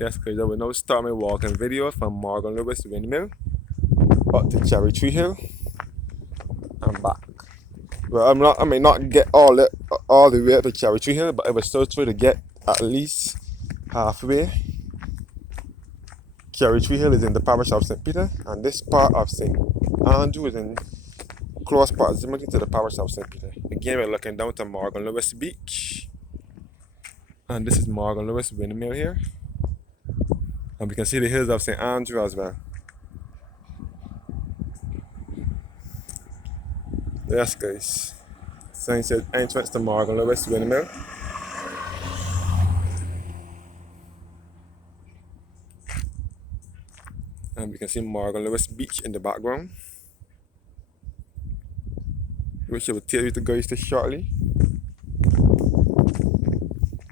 Yes, guys, I will now start my walking video from Morgan Lewis Windmill up to Cherry Tree Hill and back. Well, I may not get all the way up to Cherry Tree Hill, but I will still try to get at least halfway. Cherry Tree Hill is in the parish of St. Peter, and this part of St. Andrew is in close proximity to the parish of St. Peter. Again, we're looking down to Morgan Lewis Beach, and this is Morgan Lewis Windmill here. And we can see the hills of St. Andrew as well. Yes, guys. Sign says entrance to Morgan Lewis Windmill. And we can see Morgan Lewis Beach in the background, which I will tell you the guys this shortly.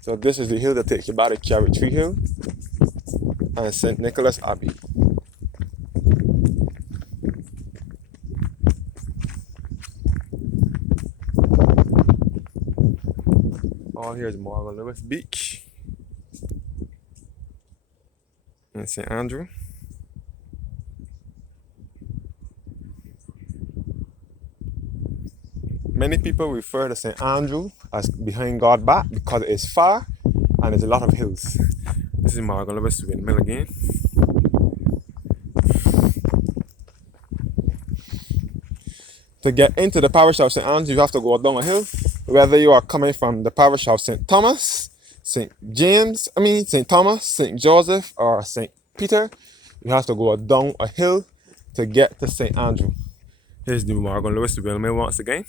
So this is the hill that takes you back to Cherry Tree Hill and St. Nicholas Abbey. All here is Morgan Lewis Beach and St. Andrew. Many people refer to St. Andrew as behind God back because it is far and there's a lot of hills. This is Morgan Lewis Windmill again. To get into the parish of St. Andrew, you have to go down a hill. Whether you are coming from the parish of St. Thomas, St. Thomas, St. Joseph, or St. Peter, you have to go down a hill to get to St. Andrew. Here's the Morgan Lewis Windmill once again.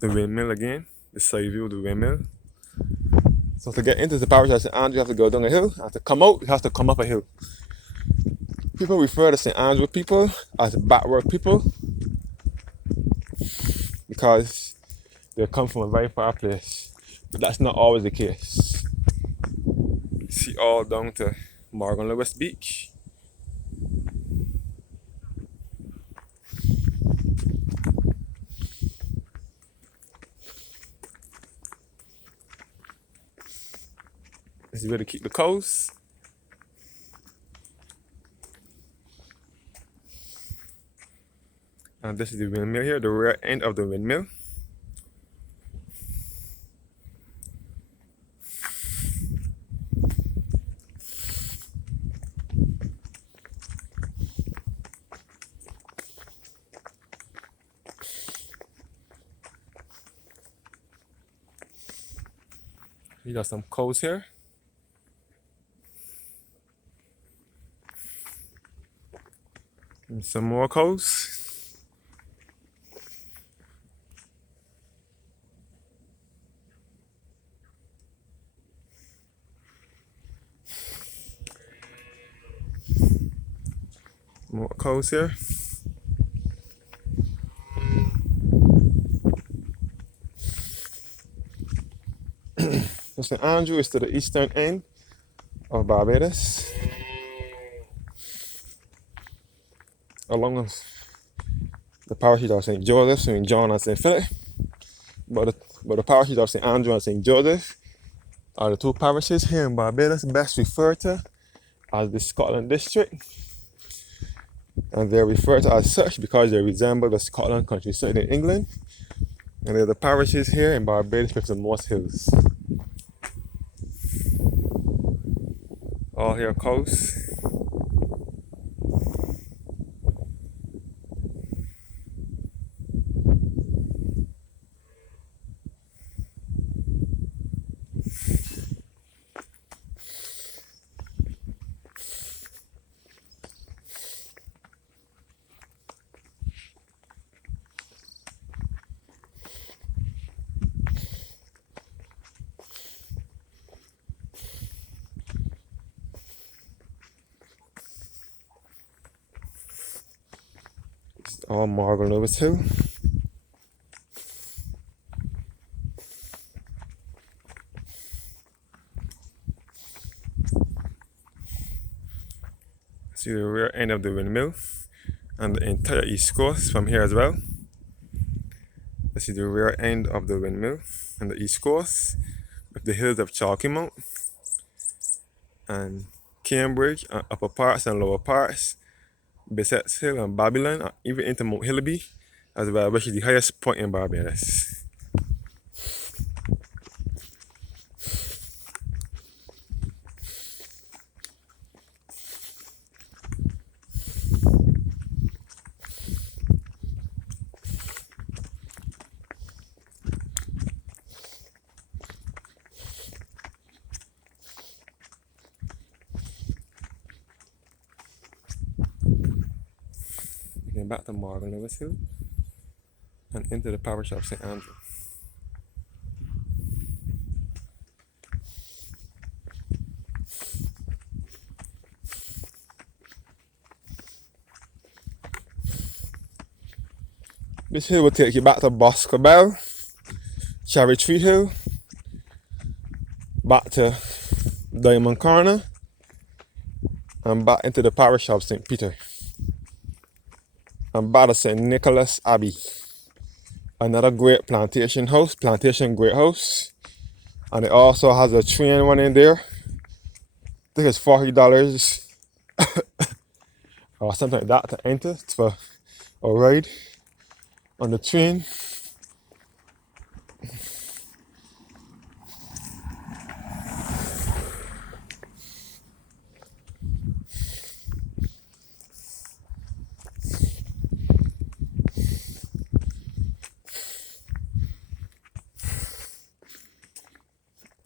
The windmill again, the side view of the windmill. So to get into the parish of St. Andrew, you have to go down a hill. And to come out, you have to come up a hill. People refer to St. Andrew people as backward people because they come from a very far place. But that's not always the case. See all down to Morgan Lewis Beach. This is where to keep the coast. And this is the windmill here, the rear end of the windmill. You got some coals here. And some more coals. More coals here. So St. Andrew is to the eastern end of Barbados, along with the parishes of St. Joseph, St. John, and St. Philip. But the parishes of St. Andrew and St. Joseph are the two parishes here in Barbados best referred to as the Scotland District. And they're referred to as such because they resemble the Scotland countryside in England. And they're the parishes here in Barbados with the most hills. All here coast. All Morgan Lewis Hill. See the rear end of the windmill and the entire east coast from here as well. This is the rear end of the windmill on the east coast with the hills of Chalky Mount and Cambridge and upper parts and lower parts, Bissett's Hill and Babylon, and even into Mount Hillaby, as well, which is the highest point in Barbados. Again, back to Morgan Lewis Hill and into the parish of St. Andrew. This hill will take you back to Boscobel, Cherry Tree Hill, back to Diamond Corner, and back into the parish of St. Peter, and back to St. Nicholas Abbey. Another great plantation great house, and it also has a train running there. I think it's $40 or something like that to enter for a ride on the train.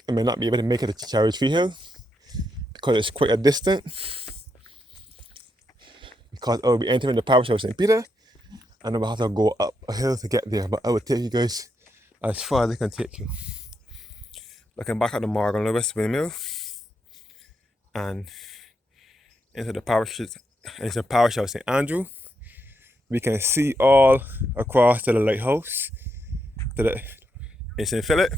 I may not be able to make it to Cherry Tree Hill because it's quite a distance, because I will be entering the parish of St. Peter and I will have to go up a hill to get there, but I will take you guys as far as I can take you. Looking back at the Morgan Lewis windmill and into the parish of St. Andrew, we can see all across to the lighthouse in St. Philip.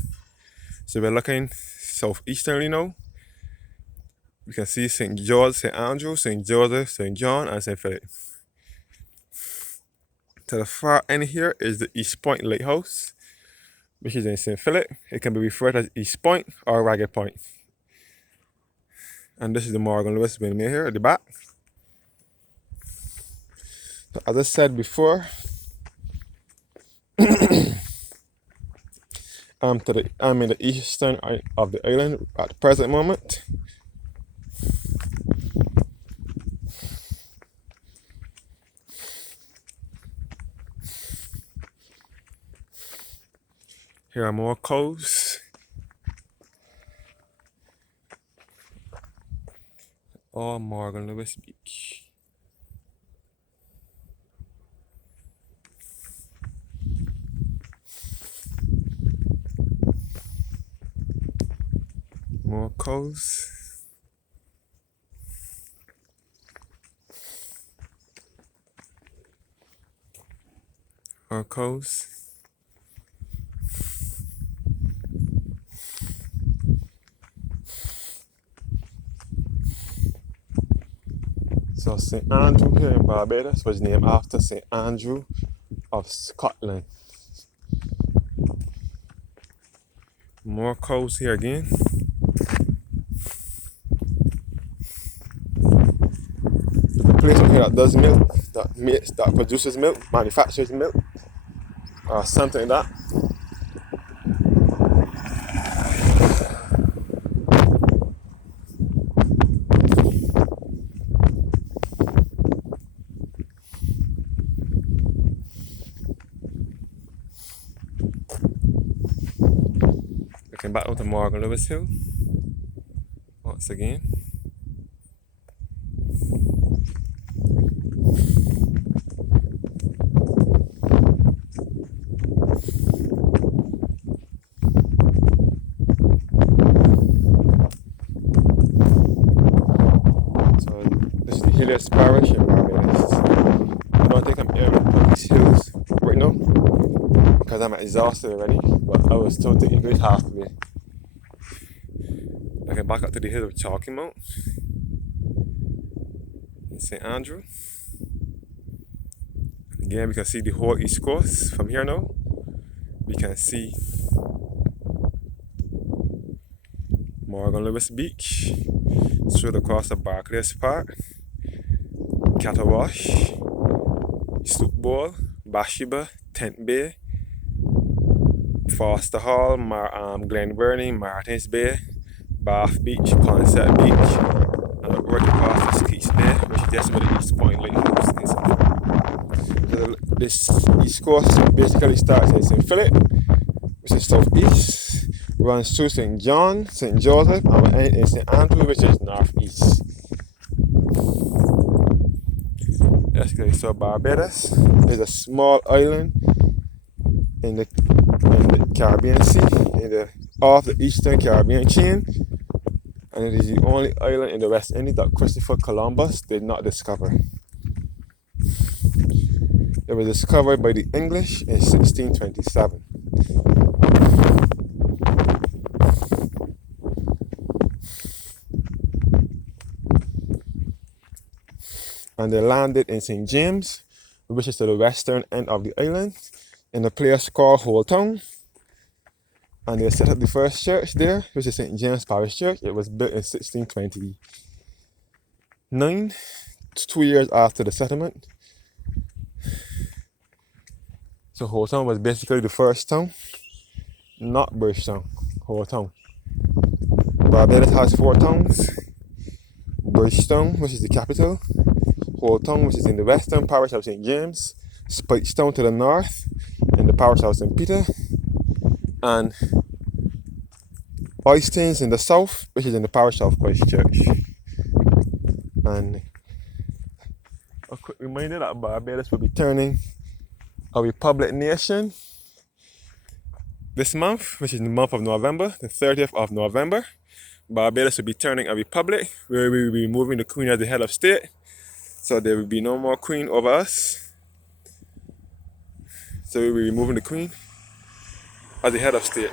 So we're looking southeasterly now. We can see St. George, St. Andrew, St. Joseph, St. John, and St. Philip. To the far end here is the East Point Lighthouse, which is in St. Philip. It can be referred as East Point or Ragged Point. And this is the Morgan Lewis windmill here at the back. So as I said before, I'm in the eastern of the island at the present moment. Here are more coves. All Morgan Lewis Beach. More coves. More coves. So St. Andrew here in Barbados was named after St. Andrew of Scotland. More coves here again. The place over here that does milk, that produces milk, manufactures milk, or something like that. Looking back onto Morgan Lewis Hill once again. So this is the hilliest parish in Barbados. I don't think I'm able to put these hills right now because I'm exhausted already, but I was still taking great halfway. Looking back up to the hill of Chalky Mount in St. Andrew. Again, we can see the whole east coast from here now. we can see Morgan Lewis Beach, straight across the Barclays Park, Catawash, Sloop Bowl, Bathsheba, Tent Bay, Foster Hall, Glen Burnie, Martins Bay, Bath Beach, Concept Beach, and right across the Skeets Bay, which is just where the East Point Lighthouse is. So this East Coast basically starts in St. Philip, which is southeast, runs through St. John, St. Joseph, and we end in St. Andrew, which is northeast. Yes, okay, so Barbados is a small island in the Caribbean Sea, off the eastern Caribbean chain, and it is the only island in the West Indies that Christopher Columbus did not discover. It was discovered by the English in 1627. And they landed in St. James, which is to the western end of the island, in a place called Old Town. And they set up the first church there, which is St. James Parish Church. It was built in 1629, 2 years after the settlement. So Old Town was basically the first town, not Bridgetown, Old Town. Barbados has 4 towns: Bridgetown, which is the capital; Old Town, which is in the western parish of St. James; Spikestown to the north, in the parish of St. Peter; and Oistins in the south, which is in the parish of Christchurch. And a quick reminder that Barbados will be turning a republic nation this month, which is the month of November, the 30th of November. Barbados will be turning a republic where we will be removing the Queen as the head of state. So there will be no more Queen over us. So we will be removing the Queen as the head of state.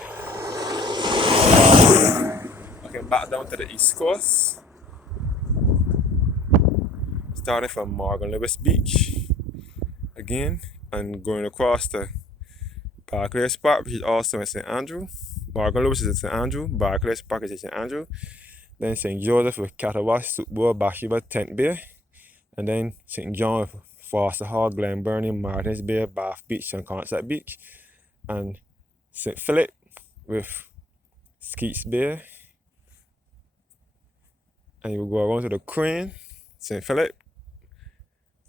Okay, back down to the East Coast. Starting from Morgan Lewis Beach again, and going across to Barclays Park, which is also in St. Andrew. Morgan Lewis is in St. Andrew, Barclays Park is in St. Andrew. Then St. Joseph with Catawash, Sloop Bowl, Bathsheba, Tent Bay. And then St. John with Foster Hall, Glen Burnie, Martins Bay, Bath Beach, and Concept Beach. And St. Philip with Skeets Bay. And you will go around to the Crane, St. Philip.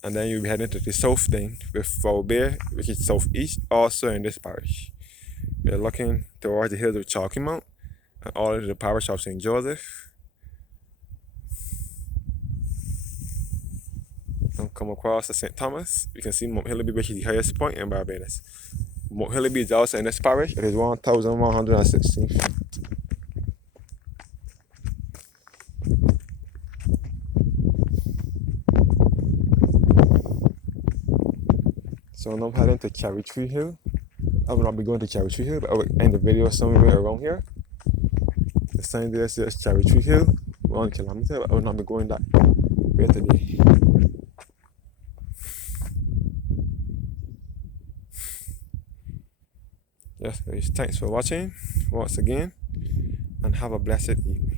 And then you'll be heading to the south then with Foul Bay, which is southeast, also in this parish. We're looking towards the hills of Chalky Mount and all into the parish of St. Joseph. And come across to St. Thomas. You can see Mount Hillaby, which is the highest point in Barbados. Mount Hillaby is also in this parish. It is 1,116 feet. So now I'm heading to Cherry Tree Hill. I will not be going to Cherry Tree Hill, but I will end the video somewhere around here. The sign there says Cherry Tree Hill, 1 kilometer, but I will not be going that way today. Yes guys, thanks for watching once again, and have a blessed evening.